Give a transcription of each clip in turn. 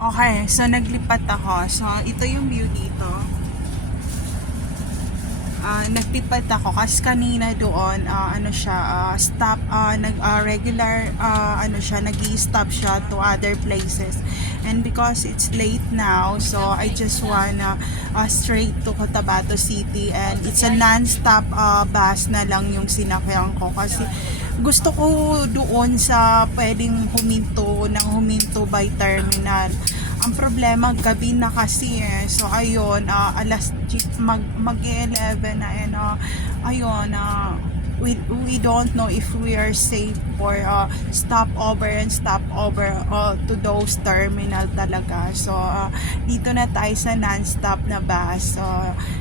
Okay, so naglipat ako. So, ito yung view dito. Naglipat ako kasi kanina doon, stop, regular, nag-i-stop siya to other places. And because it's late now, so I just wanna straight to Cotabato City, and it's a non-stop bus na lang yung sinakyan ko kasi gusto ko doon sa pwedeng huminto by terminal. Ang problema, gabi na kasi eh. So, ayun, mag-11 na and we don't know if we are safe for stopover to those terminal talaga. So, dito na tayo sa non-stop na bus. So,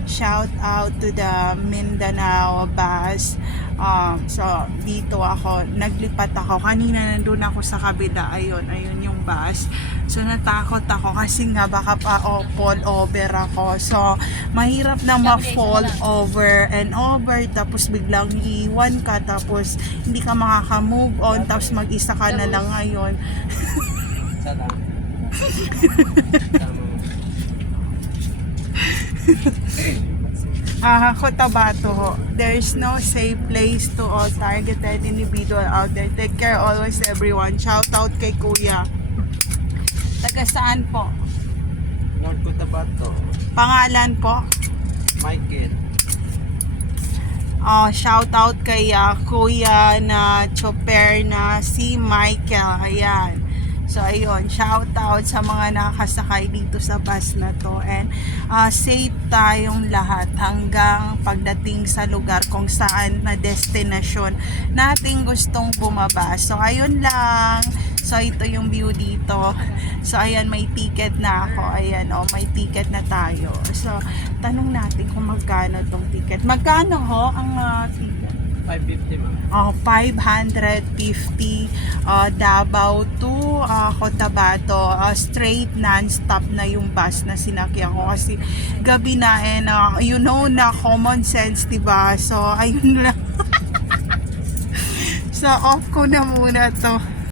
shout out to the Mindanao bus. So, dito naglipat ako. Kanina nandun ako sa kabila. Ayun yung bus. So, natakot ako kasi nga baka fall over ako. So, mahirap na ma-fall over and over, tapos biglang iiwan ka, tapos hindi ka makaka-move on, tapos mag-isa ka na lang ngayon. Cotabato, there's no safe place to all targeted individual out there. Take care always everyone. Shout out kay Kuya. Taga saan po? North Cotabato. Pangalan po? Michael. Shout out kay Kuya na chopper na si Michael. Ayan. So ayun, shout out sa mga nakasakay dito sa bus na to, and safe tayong lahat hanggang pagdating sa lugar kung saan na destinasyon nating gustong bumaba. So ayun lang. So ito yung view dito. So ayan, may ticket na ako. Ayan, may ticket na tayo. So tanong natin kung magkano tong ticket. Magkano ho ang ticket? 550 ma'am. 550 Davao to Cotabato, straight non-stop na yung bus na sinakyan ko kasi gabi na, and na common sense, diba? So ayun lang. So off ko na muna to.